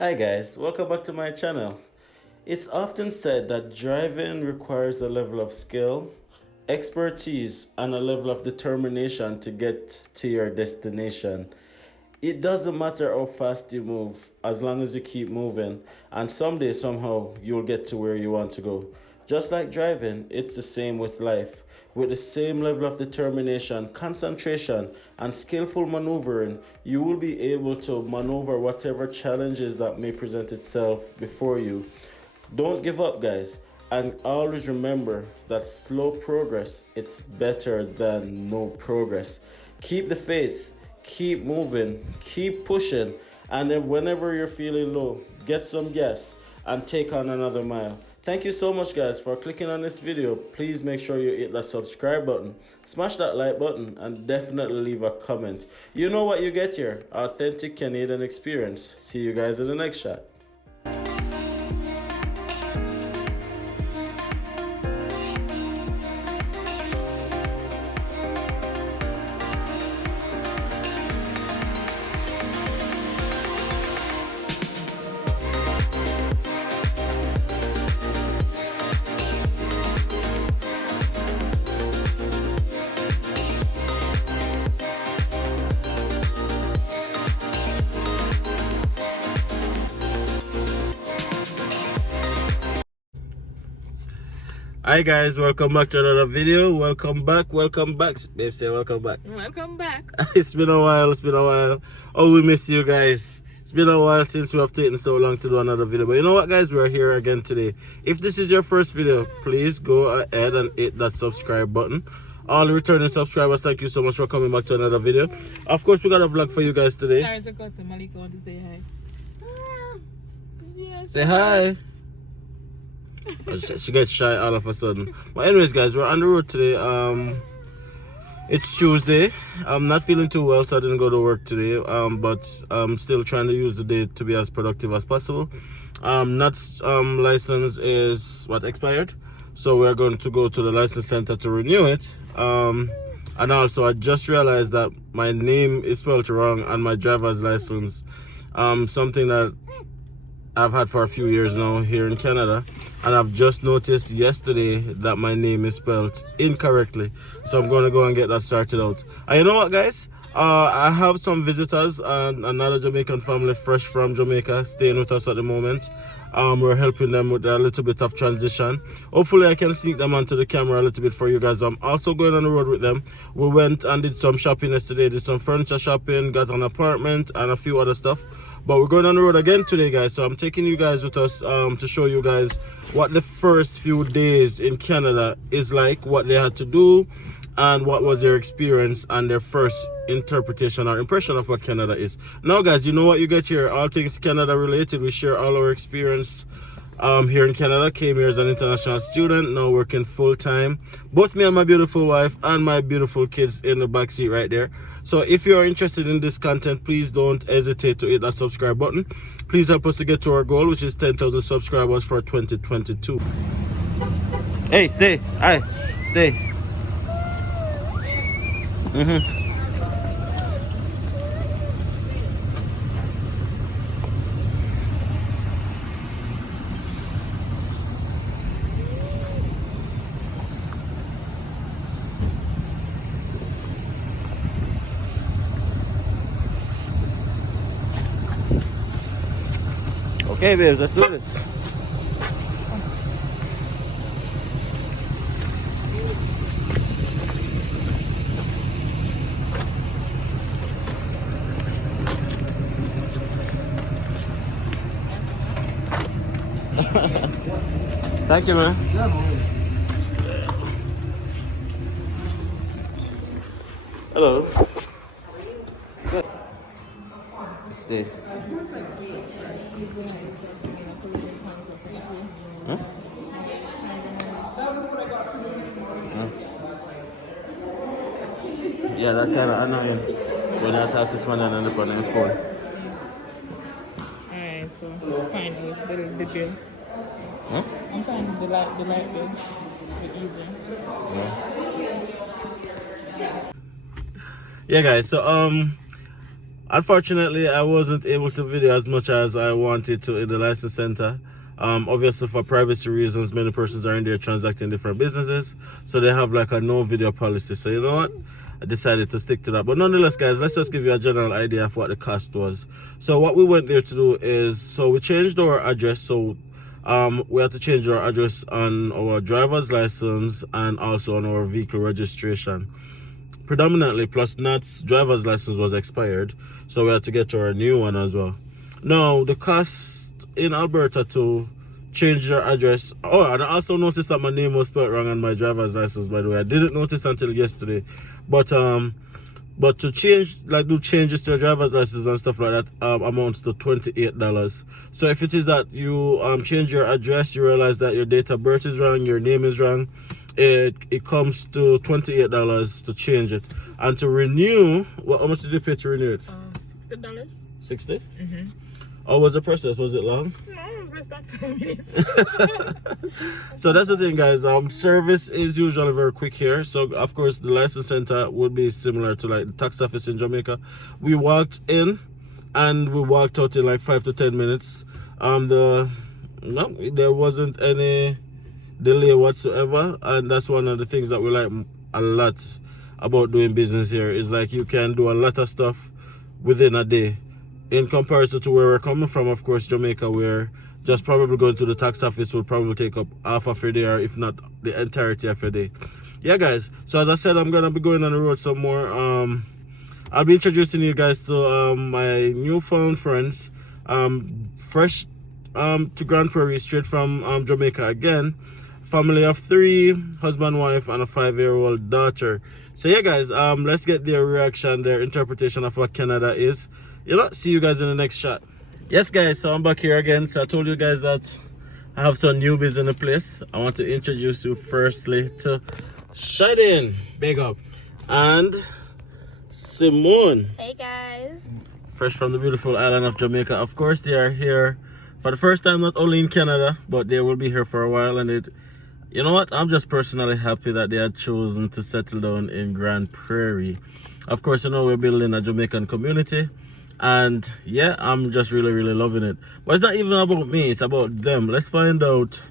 Hi guys, welcome back to my channel. It's often said that driving requires a level of skill, expertise, and a level of determination to get to your destination. It doesn't matter how fast you move, as long as you keep moving, and someday, somehow, you'll get to where you want to go. Just like driving, it's the same with life. With the same level of determination, concentration, and skillful maneuvering, you will be able to maneuver whatever challenges that may present itself before you. Don't give up, guys, and always remember that slow progress it's better than no progress. Keep the faith, keep moving, keep pushing, and then whenever you're feeling low, get some gas and take on another mile. Thank you so much, guys, for clicking on this video. Please make sure you hit that subscribe button, smash that like button, and definitely leave a comment. You know what you get here: authentic Canadian experience. See you guys in the next shot. Hi guys, welcome back to another video. Welcome back. Babe, say welcome back. Welcome back. It's been a while. Oh, we miss you guys. It's been a while since we have taken so long to do another video. But you know what, guys? We're here again today. If this is your first video, please go ahead and hit that subscribe button. All the returning subscribers, thank you so much for coming back to another video. Of course, we got a vlog for you guys today. Sorry to cut to Malika, want to say hi. Yes. Say hi. She gets shy all of a sudden. But anyways, guys, we're on the road today. It's Tuesday. I'm not feeling too well, so I didn't go to work today. But I'm still trying to use the day to be as productive as possible. Nat's license is expired, so we're going to go to the license center to renew it. And also I just realized that my name is spelled wrong on my driver's license. Something that I've had for a few years now here in Canada, and I've just noticed yesterday that my name is spelled incorrectly, so I'm going to go and get that sorted out. And you know what, guys, I have some visitors and another Jamaican family fresh from Jamaica staying with us at the moment. We're helping them with a little bit of transition. Hopefully I can sneak them onto the camera a little bit for you guys. I'm also going on the road with them. We went and did some shopping yesterday, did some furniture shopping, got an apartment and a few other stuff. But we're going on the road again today, guys, so I'm taking you guys with us to show you guys what the first few days in Canada is like, what they had to do, and what was their experience and their first interpretation or impression of what Canada is. Now, guys, you know what you get here, all things Canada related. We share all our experience here in Canada. Came here as an international student, now working full-time. Both me and my beautiful wife and my beautiful kids in the back seat right there. So if you are interested in this content, please don't hesitate to hit that subscribe button. Please help us to get to our goal, which is 10,000 subscribers for 2022. Hey, stay. Hi, stay. Okay, babes, let's do this. Thank you, man. Hello. Good. Stay. Huh? Yeah, that kind of annoying when I talk to someone and end up on their phone. Alright, so fine with the bill. Huh? I'm fine with the light bill. The easy. Yeah, guys, so Unfortunately, I wasn't able to video as much as I wanted to in the license center. Obviously, for privacy reasons, many persons are in there transacting different businesses, so they have like a no video policy. So you know what? I decided to stick to that. But nonetheless, guys, let's just give you a general idea of what the cost was. So what we went there to do is, so we changed our address. So we had to change our address on our driver's license and also on our vehicle registration. Predominantly, plus Nat's driver's license was expired, so we had to get our new one as well. Now, the cost in Alberta to change your address. Oh, and I also noticed that my name was spelled wrong on my driver's license, by the way. I didn't notice until yesterday. But to change, like do changes to your driver's license and stuff like that, amounts to $28. So if it is that you change your address, you realize that your date of birth is wrong, your name is wrong, it comes to $28 to change it. And to renew, how much did you pay to renew it? $60. 60? Mm-hmm. How was the process? Was it long? No, it was less than 5 minutes. So that's the thing, guys. Service is usually very quick here. So of course the license center would be similar to like the tax office in Jamaica. We walked in and we walked out in like 5 to 10 minutes. There wasn't any delay whatsoever, and that's one of the things that we like a lot about doing business here, is like you can do a lot of stuff within a day, in comparison to where we're coming from, of course, Jamaica, where just probably going to the tax office would probably take up half of your day, or if not the entirety of your day. Yeah, guys, so as I said, I'm gonna be going on the road some more. I'll be introducing you guys to my newfound friends, fresh to Grande Prairie, straight from Jamaica again. Family of 3, husband, wife, and a 5-year-old daughter. So yeah, guys, let's get their reaction, their interpretation of what Canada is. You know, see you guys in the next shot. Yes, guys, so I'm back here again. So I told you guys that I have some newbies in the place. I want to introduce you firstly to Shadin, big up, and Simone. Hey guys. Fresh from the beautiful island of Jamaica. Of course, they are here for the first time, not only in Canada, but they will be here for a while. And you know what? I'm just personally happy that they had chosen to settle down in Grande Prairie. Of course, you know, we're building a Jamaican community. And yeah, I'm just really, really loving it. But it's not even about me, it's about them. Let's find out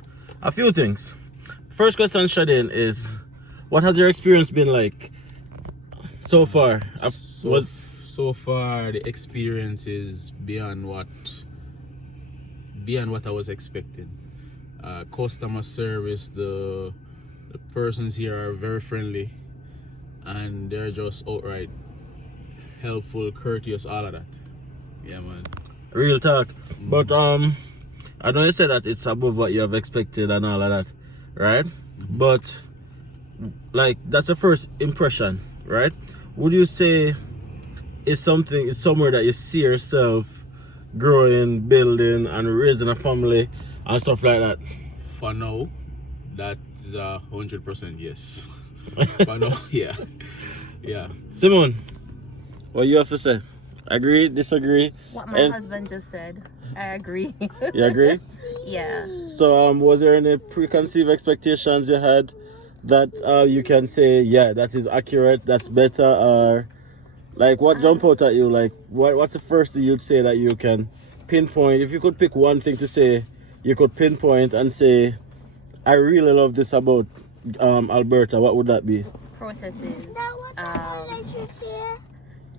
a few things. First question, Shadin, is what has your experience been like so far? So far, the experience is beyond what I was expecting. Customer service, the persons here are very friendly, and they're just outright helpful, courteous, all of that. Yeah, man. Real talk. But I know you said that it's above what you have expected and all of that, right? But like, that's the first impression, right? Would you say it's somewhere that you see yourself growing, building, and raising a family and stuff like that? For now, that is 100% yes. For now, yeah. Simone, what you have to say? Agree? Disagree? What my husband just said. I agree. You agree? Yeah. So was there any preconceived expectations you had that you can say, yeah, that is accurate, that's better, or like what jump out at you? Like what's the first thing you'd say that you can pinpoint? If you could pick one thing to say, you could pinpoint and say, I really love this about Alberta, what would that be? Processes.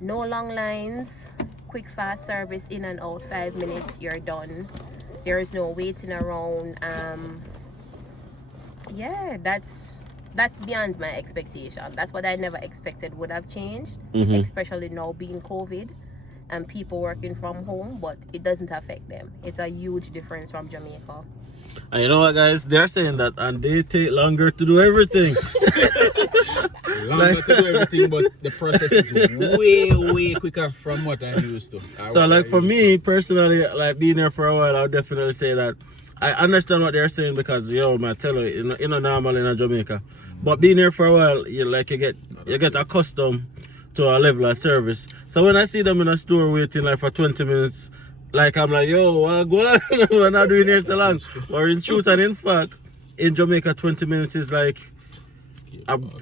No long lines, quick fast service, in and out, 5 minutes, you're done. There is no waiting around. Yeah, that's beyond my expectation. That's what I never expected would have changed, especially now being COVID and people working from home, but it doesn't affect them. It's a huge difference from Jamaica. And you know what, guys? They're saying that, and they take longer to do everything. Longer to do everything, but the process is way quicker from what I'm used to. So like for me personally, like being here for a while, I would definitely say that I understand what they're saying, because man, I tell you, you know, normal in Jamaica. But being here for a while, you get accustomed to a level of service. So when I see them in a store waiting like for 20 minutes, like I'm like, yo, go on. We're not doing here so long. Or in truth and in fact, in Jamaica, 20 minutes is like,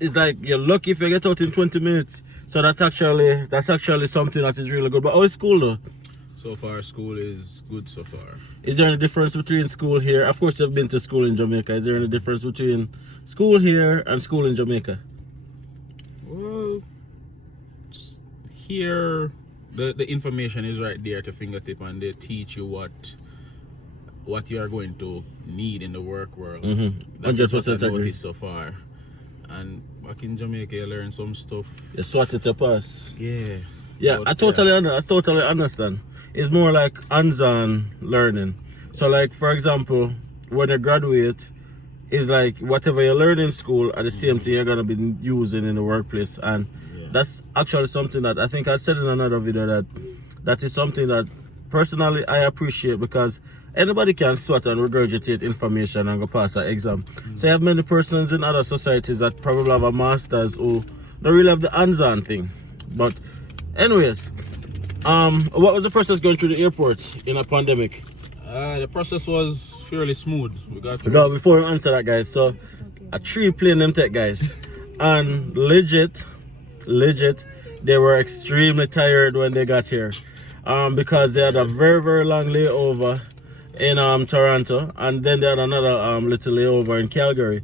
it's like you're lucky if you get out in 20 minutes. So that's actually something that is really good. But how is school though? So far, school is good so far. Is there any difference between school here? Of course, you've been to school in Jamaica. Is there any difference between school here and school in Jamaica? Well, here the information is right there at your fingertip, and they teach you what you are going to need in the work world. 100% agree. So far, and back in Jamaica, you learn some stuff. You swat it to pass. Yeah. Yeah, But, I totally understand. It's more like hands-on learning. So like, for example, when you graduate, it's like whatever you learn in school are the same thing you're gonna be using in the workplace. And that's actually something that I think I said in another video that is something that personally I appreciate, because anybody can swat and regurgitate information and go pass an exam. So you have many persons in other societies that probably have a master's who don't really have the hands-on thing. But anyways, what was the process going through the airport in a pandemic? The process was fairly smooth. We got through. No, before we answer that, guys, so a 3-plane them take, guys, and legit, they were extremely tired when they got here, because they had a very long layover in Toronto, and then they had another little layover in Calgary.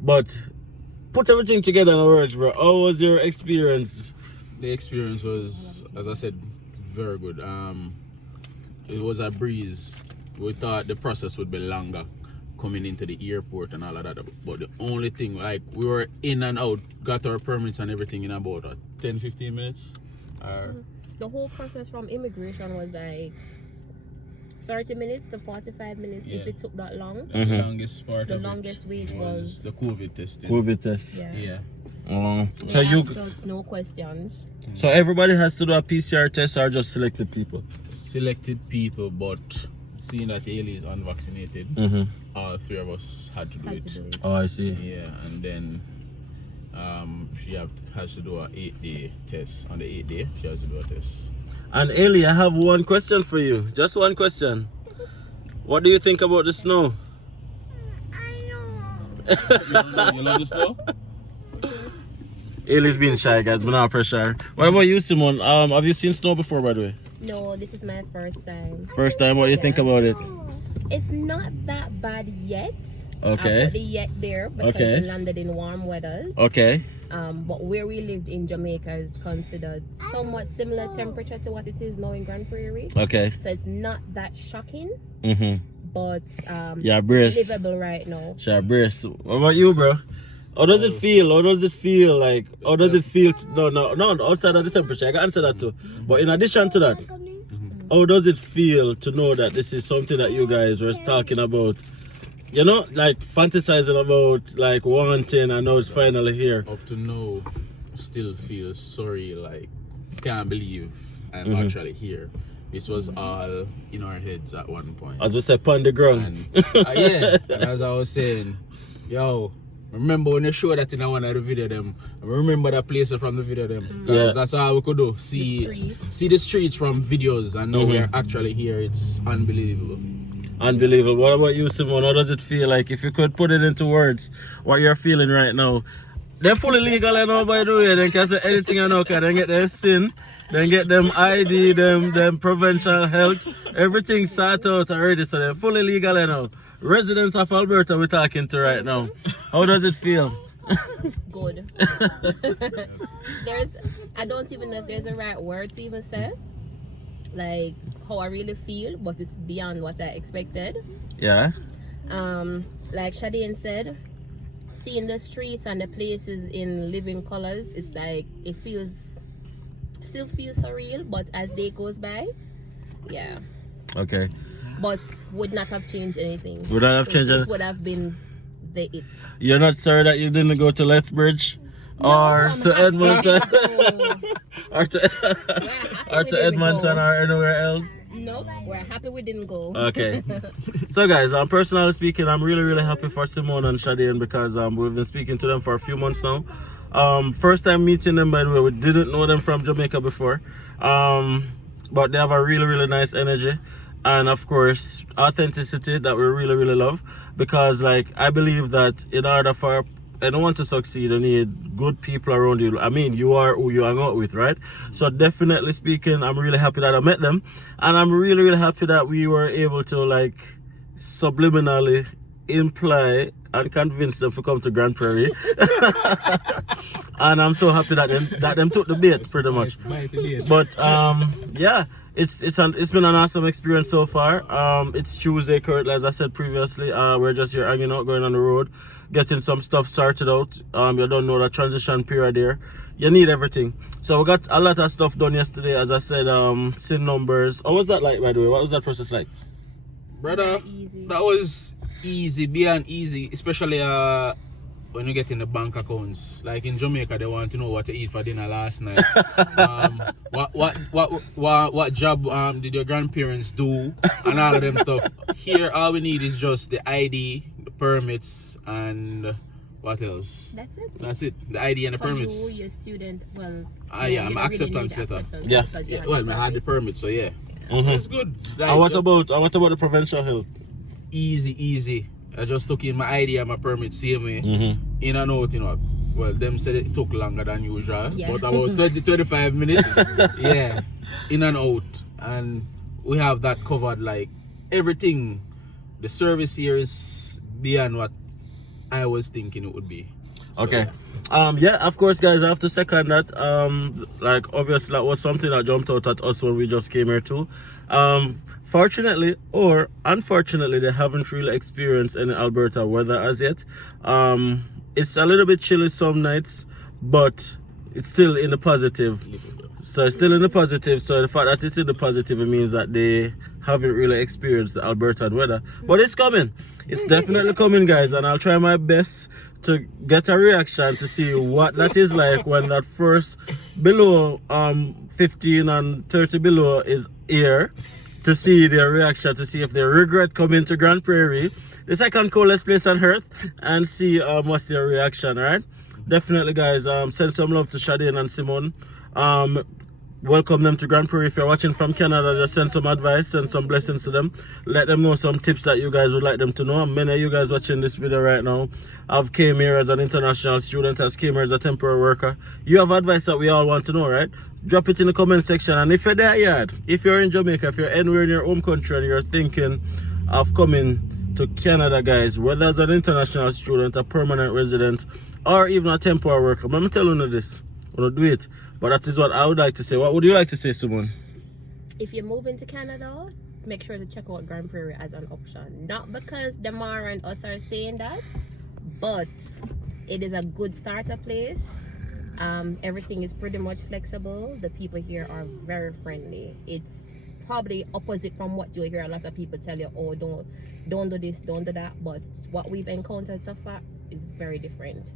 But put everything together in words, bro. How was your experience? The experience was, as I said, very good. It was a breeze. We thought the process would be longer coming into the airport and all of that, but the only thing, like, we were in and out, got our permits and everything in about 10-15 minutes. The whole process from immigration was like 30 minutes to 45 minutes, if it took that long. The longest part The of longest it wait was the COVID testing. COVID test. yeah. So you, asked us no questions. so everybody has to do a PCR test, or just selected people? Selected people, but seeing that Ailey is unvaccinated, all 3 of us had to do it. Oh, I see. Yeah, and then she has to do an 8-day test. On the 8th day, she has to do a test. And Ailey, I have one question for you. Just one question. What do you think about the snow? You love the snow? Ailey's being shy, guys, but not pressure. What about you, Simone? Have you seen snow before, by the way? No, this is my first time. First time. What do you think about it? It's not that bad yet. Okay. I put the yet there because we landed in warm weathers. Okay. But where we lived in Jamaica is considered somewhat similar temperature to what it is now in Grande Prairie. Okay. So it's not that shocking. But yeah, brace. it's livable right now. Sure, brace. What about you, bro? How does it feel? How does it feel like? How does it feel? No, outside of the temperature. I can answer that too. But in addition to that, how does it feel to know that this is something that you guys were talking about? You know, like fantasizing about, like wanting, and now it's finally here. Up to now, still feel sorry, like can't believe I'm actually here. This was all in our heads at one point. As we said, on the ground. And, and as I was saying, yo, remember when you showed that in one of the video them, remember that place from the video them, because that's all we could do, see the streets from videos, and now we're actually here. It's unbelievable. Unbelievable. What about you, Simone? How does it feel like? If you could put it into words, what you're feeling right now? They're fully legal, I know, by the way. They can say anything I know, can they get their SIN, then get them ID, them provincial health, everything sorted out already, so they're fully legal, I know. Residents of Alberta we're talking to right now. How does it feel? Good. I don't even know if there's a right word to even say, like how I really feel, but it's beyond what I expected. Yeah. Like Shadian said, seeing the streets and the places in living colors, it's like it still feels surreal, but as day goes by, yeah. Okay. But would not have changed anything. Would not have changed This it? would have been the it. You're not sorry that you didn't go to Lethbridge? Or to Edmonton? or to Edmonton or anywhere else? Nope, we're happy we didn't go. Okay. So guys, personally speaking, I'm really happy for Simone and Shadian, because we've been speaking to them for a few months now. First time meeting them, by the way. We didn't know them from Jamaica before. But they have a really nice energy. And of course, authenticity that we really love. Because like, I believe that in order for anyone to succeed, you need good people around you. I mean, you are who you hang out with, right? So definitely speaking, I'm really happy that I met them, and I'm really, really happy that we were able to like subliminally imply and convince them to come to Grande Prairie. And I'm so happy that them took the bait pretty much. But yeah, it's been an awesome experience so far. It's Tuesday currently, as I said previously. We're just here hanging out, going on the road, getting some stuff sorted out. You don't know the transition period there. You need everything. So we got a lot of stuff done yesterday, as I said. SIN numbers. What was that like, by the way? What was that process like? Brother, that was easy, beyond easy, especially when you get in the bank accounts. Like in Jamaica, they want to know what to eat for dinner last night. What job did your grandparents do, and all of them stuff. Here, all we need is just the ID, the permits, and what else? That's it. The ID and the permits. You, your student, well. Yeah, my acceptance letter. Yeah. Well, I had the permit, so yeah. Mm-hmm. It's good. Like, And what about the provincial health? Easy. I just took in my ID and my permit, same way. In and out, you know. Well, them said it took longer than usual, but about 20-25 minutes. Yeah, in and out. And we have that covered, like everything. The service here is beyond what I was thinking it would be. So, okay. Yeah, of course, guys, I have to second that. Like, obviously, that was something that jumped out at us when we just came here too. Fortunately or unfortunately, they haven't really experienced any Alberta weather as yet. It's a little bit chilly some nights, but it's still in the positive. So it's still in the positive. So the fact that it's in the positive, it means that they haven't really experienced the Albertan weather. But it's coming. It's definitely coming, guys, and I'll try my best to get a reaction to see what that is like when that first below 15 and 30 below is here, to see their reaction, to see if they regret coming to Grande Prairie, the second coldest place on earth, and see what's their reaction. All right, definitely, guys, send some love to Shadeen and Simone. Welcome them to Grande Prairie. If you're watching from Canada, just send some advice, send some blessings to them. Let them know some tips that you guys would like them to know. And many of you guys watching this video right now have came here as an international student, has came here as a temporary worker. You have advice that we all want to know, right? Drop it in the comment section. And if you're there yet, if you're in Jamaica, if you're anywhere in your home country and you're thinking of coming to Canada, guys, whether as an international student, a permanent resident, or even a temporary worker, let me tell you this. We'll do it. But that is what I would like to say. What would you like to say, Simone? If you're moving to Canada, make sure to check out Grande Prairie as an option. Not because Damara and us are saying that, but it is a good starter place. Everything is pretty much flexible. The people here are very friendly. It's probably opposite from what you hear a lot of people tell you, oh, don't do this, don't do that. But what we've encountered so far is very different.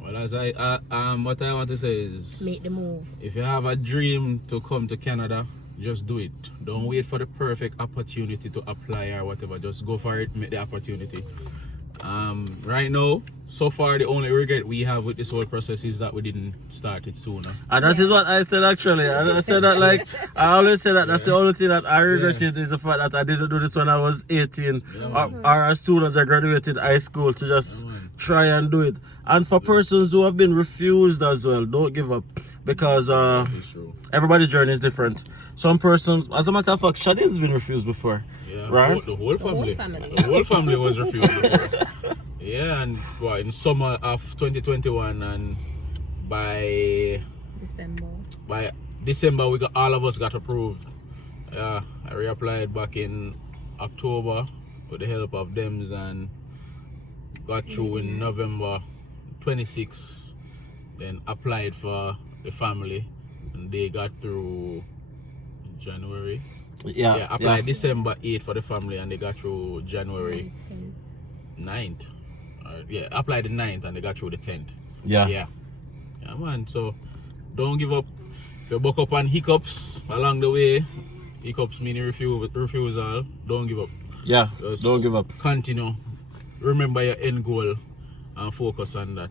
Well, as what I want to say is, make the move. If you have a dream to come to Canada, just do it. Don't wait for the perfect opportunity to apply or whatever. Just go for it, make the opportunity. Right now, so far, the only regret we have with this whole process is that we didn't start it sooner. And that is what I said, actually. I said that, like, I always say that that's the only thing that I regretted is the fact that I didn't do this when I was 18 or as soon as I graduated high school, to just try and do it. And for persons who have been refused as well, don't give up, because everybody's journey is different. Some persons, as a matter of fact, Shadeen's been refused before. Yeah, right? The whole family. The whole family was refused before. Yeah, and in summer of 2021, and by December we got, all of us got approved. I reapplied back in October with the help of them, and got through in November 26. Then applied for the family, and they got through January. Yeah, applied December 8th for the family, and they got through January 9th. Applied the 9th and they got through the 10th. Yeah, man. So don't give up. If you buck up on hiccups along the way, hiccups meaning refusal, don't give up. Yeah, just don't give up. Continue. Remember your end goal and focus on that.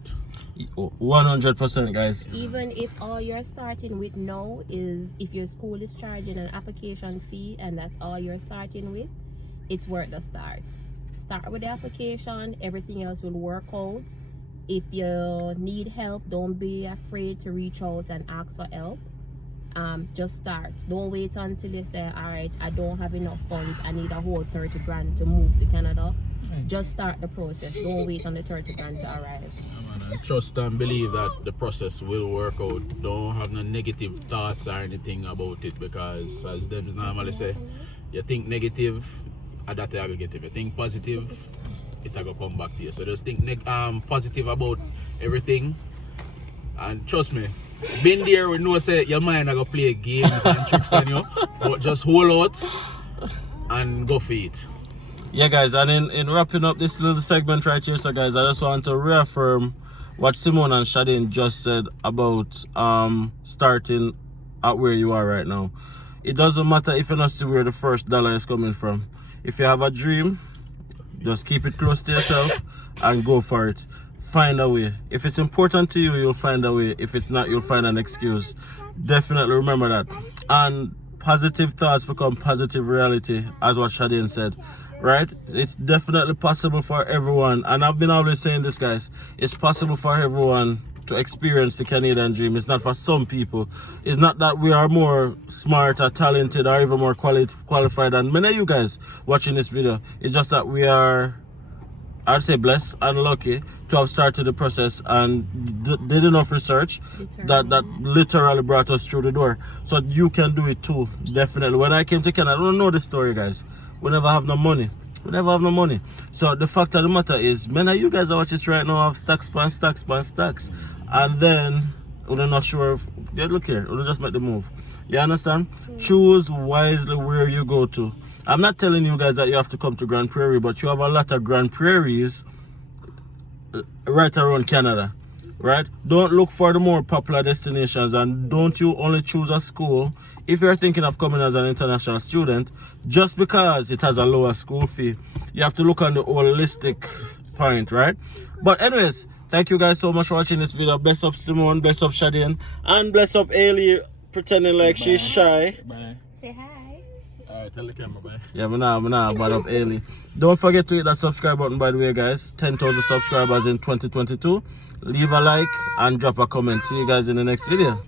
100%, guys. Even if all you're starting with now is, if your school is charging an application fee and that's all you're starting with, it's worth the start. start with the application. Everything else will work out. If you need help, don't be afraid to reach out and ask for help. Just start. Don't wait until you say, all right, I don't have enough funds, I need a whole 30 grand to move to Canada. Just start the process. Don't wait on the 30 grand to arrive. Trust and believe that the process will work out. Don't have no negative thoughts or anything about it, because as them normally say, you think negative, that you get. If you think positive, it will come back to you. So just think positive about everything, and trust me, been there, we know say your mind going to play games and tricks on you, but just hold out and go for it. Yeah, guys, and in wrapping up this little segment right here, so guys, I just want to reaffirm what Simone and Shadeen just said about starting at where you are right now. It doesn't matter if you not see where the first dollar is coming from. If you have a dream, just keep it close to yourself and go for it. Find a way. If it's important to you, you'll find a way. If it's not, you'll find an excuse. Definitely remember that. And positive thoughts become positive reality, as what Shadeen said. Right? It's definitely possible for everyone, and I've been always saying this, guys, it's possible for everyone to experience the Canadian dream. It's not for some people. It's not that we are more smart or talented or even more qualified than many of you guys watching this video. It's just that we are, I'd say, blessed and lucky to have started the process and did enough research that literally brought us through the door. So you can do it too, definitely. When I came to Canada, I don't know the story, guys. We never have no money. We never have no money. So the fact of the matter is, many of you guys that watch this right now have stacks. And then we're not sure if, yeah, look here, we'll just make the move. You understand? Choose wisely where you go to. I'm not telling you guys that you have to come to Grande Prairie, but you have a lot of Grande Prairies right around Canada. Right? Don't look for the more popular destinations, and don't you only choose a school if you're thinking of coming as an international student just because it has a lower school fee. You have to look on the holistic point, right? But anyways, thank you guys so much for watching this video. Bless up Simone, bless up Shadeen, and bless up Ailey pretending like she's shy. Bye. Say hi. Alright, tell the camera bye. Yeah, I'm not bad up Ailey. Don't forget to hit that subscribe button, by the way, guys. 10,000 subscribers in 2022. Leave a like and drop a comment. See you guys in the next video.